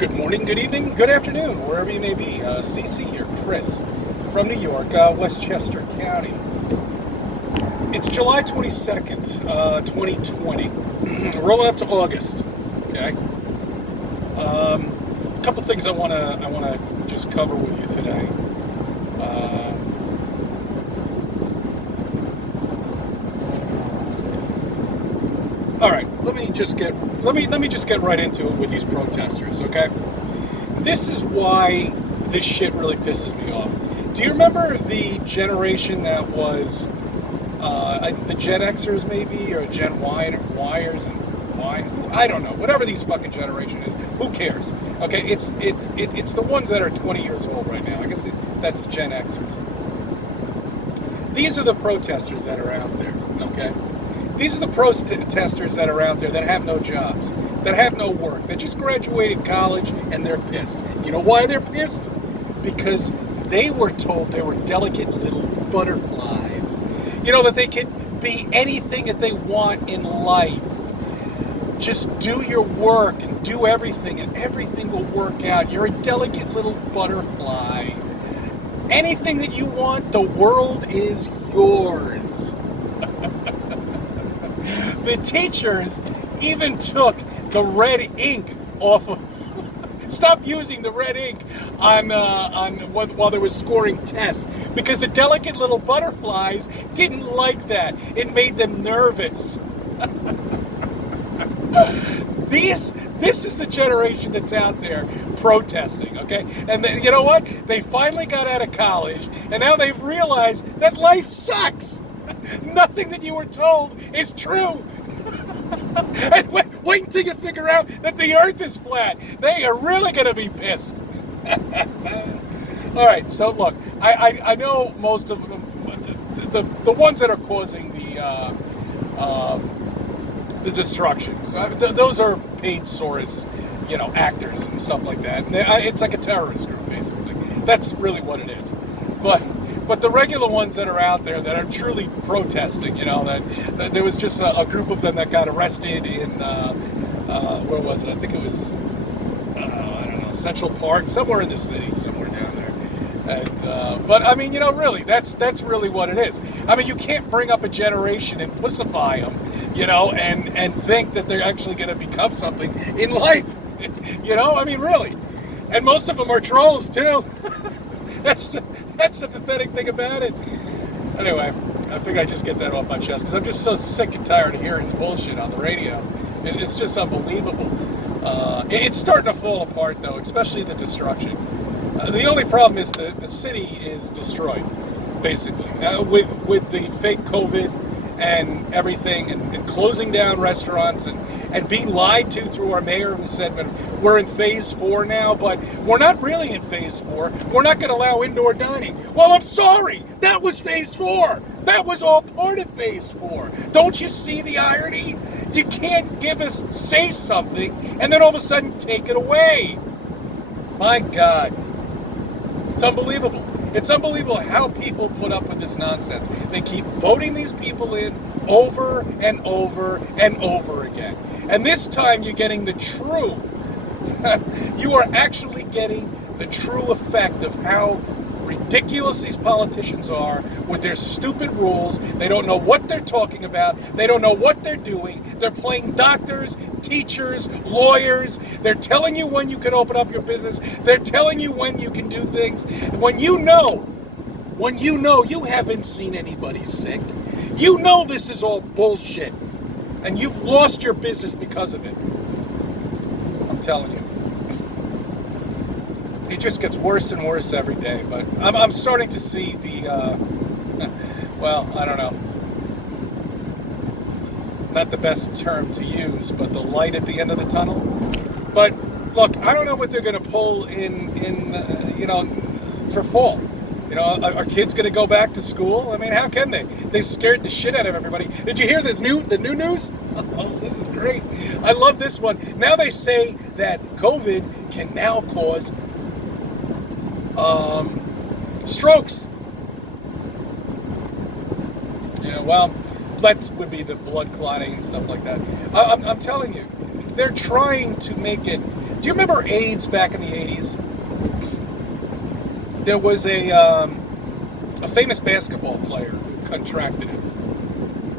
Good morning, good evening, good afternoon, wherever you may be. CC here, Chris, from New York, Westchester County. It's July 22nd, 2020. Rolling up to August. Okay. A couple things I wanna just cover with you today. All right, let me just get right into it with these protesters, okay? This is why this shit really pisses me off. Do you remember the generation that was the Gen Xers maybe, or Gen Yers and Y? I don't know. Whatever these fucking generation is, who cares? Okay, it's the ones that are 20 years old right now. I guess that's the Gen Xers. These are the protesters that are out there, okay? These are the protesters that are out there that have no jobs, that have no work, that just graduated college and they're pissed. You know why they're pissed? Because they were told they were delicate little butterflies. You know, that they could be anything that they want in life. Just do your work and do everything and everything will work out. You're a delicate little butterfly. Anything that you want, the world is yours. The teachers even took the red ink off of. Stopped using the red ink on while they were scoring tests because the delicate little butterflies didn't like that. It made them nervous. This is the generation that's out there protesting, okay? And then, you know what? They finally got out of college, and now they've realized that life sucks. Nothing that you were told is true. And wait until you figure out that the earth is flat. They are really going to be pissed. All right, so look, I know most of them, the ones that are causing the destructions. Those are paid source, actors and stuff like that. And it's like a terrorist group, basically. That's really what it is. But the regular ones that are out there that are truly protesting, that there was just a group of them that got arrested in, where was it? I think it was, I don't know, Central Park, somewhere in the city, somewhere down there. And, but I mean, really, that's really what it is. I mean, you can't bring up a generation and pussify them, and think that they're actually going to become something in life. I mean, really. And most of them are trolls, too. That's the pathetic thing about it. Anyway, I figured I'd just get that off my chest because I'm just so sick and tired of hearing the bullshit on the radio. It's just unbelievable. It's starting to fall apart, though, especially the destruction. The only problem is the city is destroyed, basically, with the fake COVID and everything, and closing down restaurants and being lied to through our mayor who said we're in phase 4 now, but we're not really in phase 4. We're not going to allow indoor dining. Well, I'm sorry. That was phase 4. That was all part of phase 4. Don't you see the irony? You can't say something and then all of a sudden take it away. My God. It's unbelievable. It's unbelievable how people put up with this nonsense. They keep voting these people in over and over and over again. And this time you're getting the true, you are actually getting the true effect of how ridiculous these politicians are with their stupid rules. They don't know what they're talking about. They don't know what they're doing. They're playing doctors, teachers, lawyers. They're telling you when you can open up your business. They're telling you when you can do things. When you know you haven't seen anybody sick. You know this is all bullshit. And you've lost your business because of it. I'm telling you. It just gets worse and worse every day, but I'm starting to see the, well, I don't know. It's not the best term to use, but the light at the end of the tunnel. But look, I don't know what they're going to pull in for fall. Are kids going to go back to school? I mean, how can they? They've scared the shit out of everybody. Did you hear the new news? Oh, this is great. I love this one. Now they say that COVID can now cause strokes. Well, that would be the blood clotting and stuff like that. I'm telling you, they're trying to make it Do you remember AIDS back in the 80s? There was a famous basketball player who contracted it.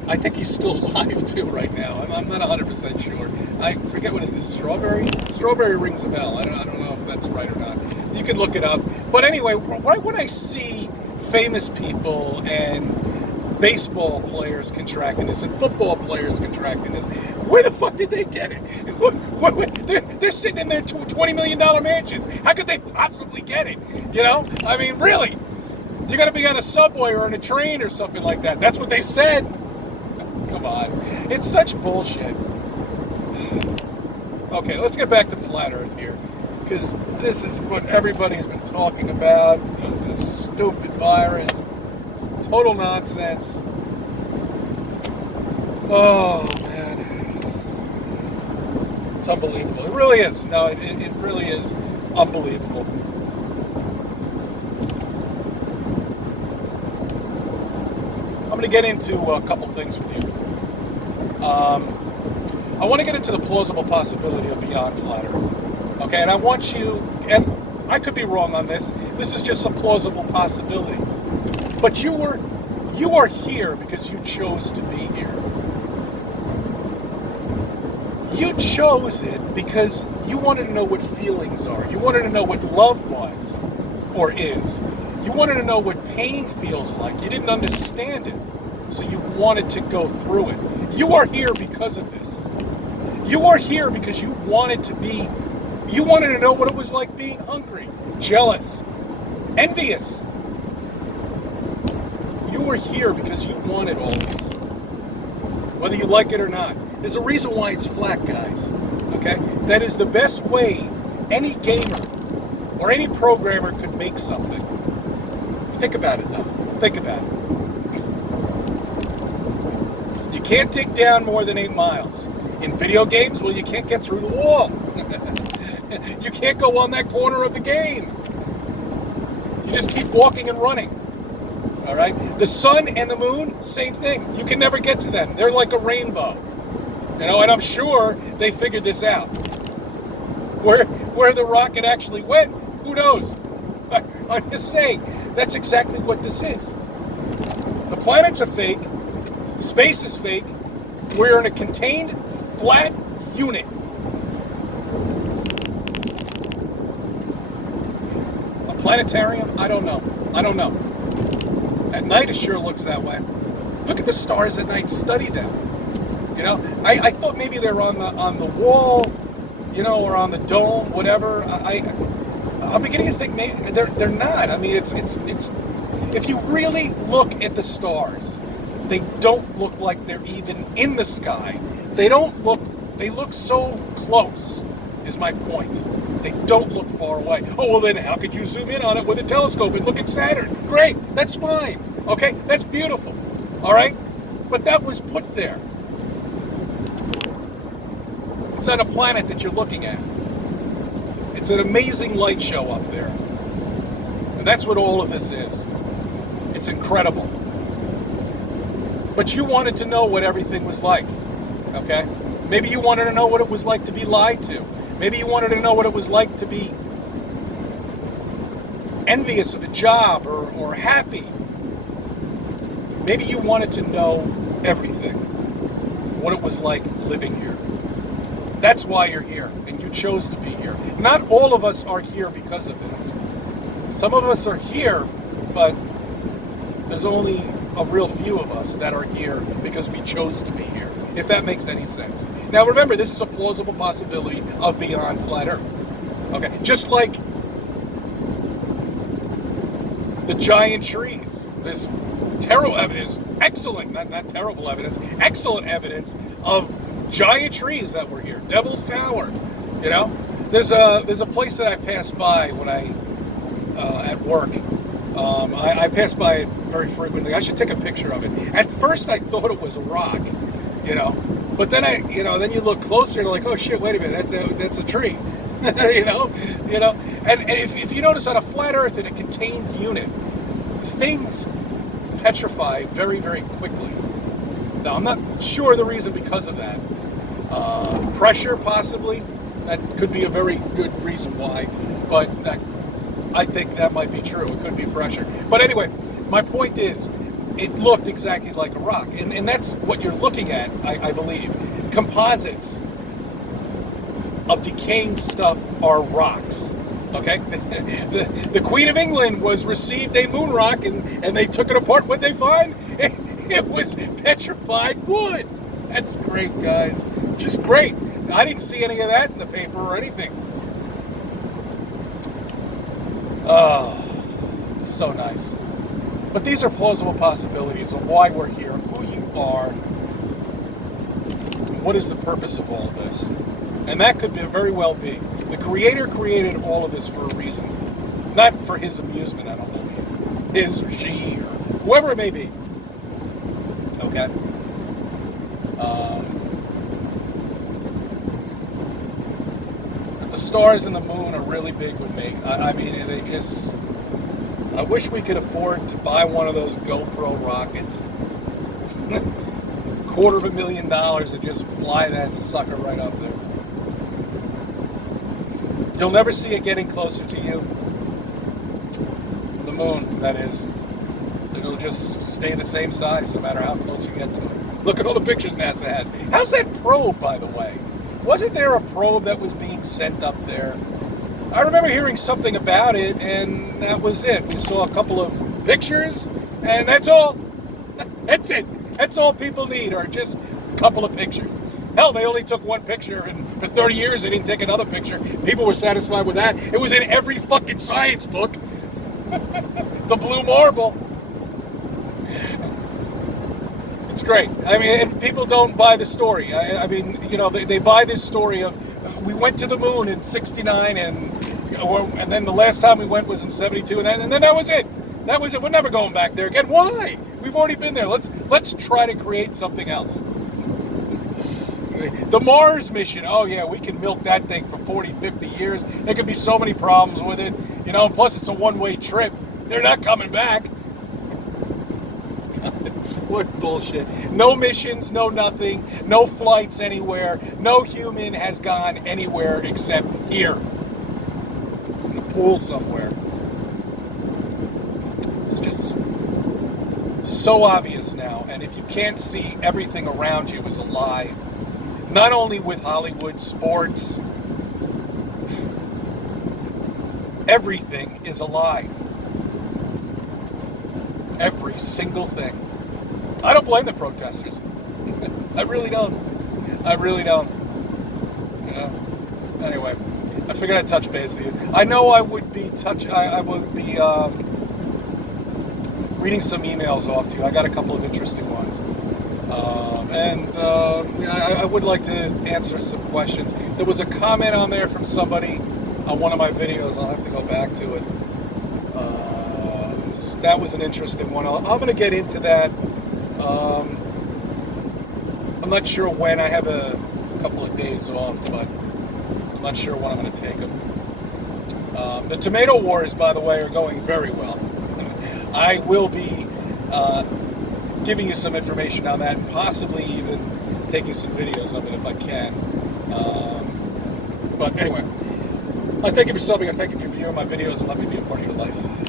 I think he's still alive too right now. I'm not 100% sure. I forget what is this, Strawberry? Strawberry rings a bell. I don't know if that's right or not. You can look it up. But anyway, right when I see famous people and baseball players contracting this and football players contracting this, where the fuck did they get it? They're sitting in their $20 million mansions. How could they possibly get it? You know? I mean, really? You got to be on a subway or on a train or something like that. That's what they said. Come on. It's such bullshit. Okay, let's get back to Flat Earth here. Because this is what everybody's been talking about. This is stupid virus. It's total nonsense. Oh, man. It's unbelievable. It really is. No, it really is unbelievable. I'm going to get into a couple things with you. I want to get into the plausible possibility of beyond Flat Earth. Okay, and I want you, and I could be wrong on this. This is just a plausible possibility. But you are here because you chose to be here. You chose it because you wanted to know what feelings are. You wanted to know what love was or is. You wanted to know what pain feels like. You didn't understand it, so you wanted to go through it. You are here because of this. You are here because you wanted to know what it was like being hungry, jealous, envious. You were here because you wanted all these, whether you like it or not. There's a reason why it's flat, guys, okay? That is the best way any gamer or any programmer could make something. Think about it, though. Think about it. You can't dig down more than 8 miles. In video games, well, you can't get through the wall. You can't go on that corner of the game. You just keep walking and running. All right? The sun and the moon, same thing. You can never get to them. They're like a rainbow. You know, and I'm sure they figured this out. Where the rocket actually went, who knows? But I'm just saying, that's exactly what this is. The planets are fake. Space is fake. We're in a contained, flat unit. A planetarium? I don't know. At night, it sure looks that way. Look at the stars at night. Study them. You know, I thought maybe they're on the wall, you know, or on the dome, whatever. I'm beginning to think maybe they're not. I mean, it's if you really look at the stars, they don't look like they're even in the sky. They look so close, is my point. They don't look far away. Oh, well then how could you zoom in on it with a telescope and look at Saturn? Great, that's fine. Okay, that's beautiful. All right? But that was put there. It's not a planet that you're looking at. It's an amazing light show up there. And that's what all of this is. It's incredible. But you wanted to know what everything was like, okay? Maybe you wanted to know what it was like to be lied to. Maybe you wanted to know what it was like to be envious of a job or happy. Maybe you wanted to know everything, what it was like living here. That's why you're here, and you chose to be here. Not all of us are here because of it. Some of us are here, but there's only a real few of us that are here because we chose to be here, if that makes any sense. Now remember, this is a plausible possibility of beyond Flat Earth. Okay, just like the giant trees. There's terrible evidence, excellent, not terrible evidence, excellent evidence of giant trees that were here. Devil's Tower, you know? There's a place that I pass by when I at work. I pass by it very frequently. I should take a picture of it. At first, I thought it was a rock, you know, but then then you look closer and you're like, oh shit, wait a minute, that's a tree, you know. And if you notice, on a flat Earth in a contained unit, things petrify very, very quickly. Now, I'm not sure the reason because of that. Pressure, possibly. That could be a very good reason why, but I think that might be true. It could be pressure. But anyway, my point is, it looked exactly like a rock. And that's what you're looking at, I believe. Composites of decaying stuff are rocks. Okay? The Queen of England received a moon rock, and they took it apart. What'd they find? It was petrified wood. That's great, guys. Just great. I didn't see any of that in the paper or anything. Oh, so nice. But these are plausible possibilities of why we're here, who you are, what is the purpose of all of this. And that could very well be. The Creator created all of this for a reason. Not for his amusement, I don't believe. His or she or whoever it may be. Okay? The stars and the moon are really big with me. I mean, they just... I wish we could afford to buy one of those GoPro rockets. It's $250,000 and just fly that sucker right up there. You'll never see it getting closer to you. The moon, that is. It'll just stay the same size no matter how close you get to it. Look at all the pictures NASA has. How's that probe, by the way? Wasn't there a probe that was being sent up there? I remember hearing something about it, and that was it. We saw a couple of pictures, and that's all. That's it. That's all people need, are just a couple of pictures. Hell, they only took one picture, and for 30 years they didn't take another picture. People were satisfied with that. It was in every fucking science book. The blue marble. It's great. I mean, and people don't buy the story. I mean, you know, they buy this story of, we went to the moon in '69, and then the last time we went was in '72, and then that was it. That was it. We're never going back there again. Why? We've already been there. Let's try to create something else. The Mars mission. Oh yeah, we can milk that thing for 40, 50 years. There could be so many problems with it, you know. And plus, it's a one-way trip. They're not coming back. What bullshit. No missions, no nothing, no flights anywhere. No human has gone anywhere except here. In a pool somewhere. It's just so obvious now. And if you can't see, everything around you is a lie. Not only with Hollywood, sports. Everything is a lie. Every single thing. I don't blame the protesters. I really don't. I really don't. You know. Anyway, I figured I'd touch base with you. I know I would be reading some emails off to you. I got a couple of interesting ones, I would like to answer some questions. There was a comment on there from somebody on one of my videos. I'll have to go back to it. That was an interesting one. I'm going to get into that. I'm not sure when. I have a couple of days off, but I'm not sure when I'm going to take them. The tomato wars, by the way, are going very well. I will be giving you some information on that, and possibly even taking some videos of it if I can. But anyway, I thank you for subbing. I thank you for viewing my videos and let me be a part of your life.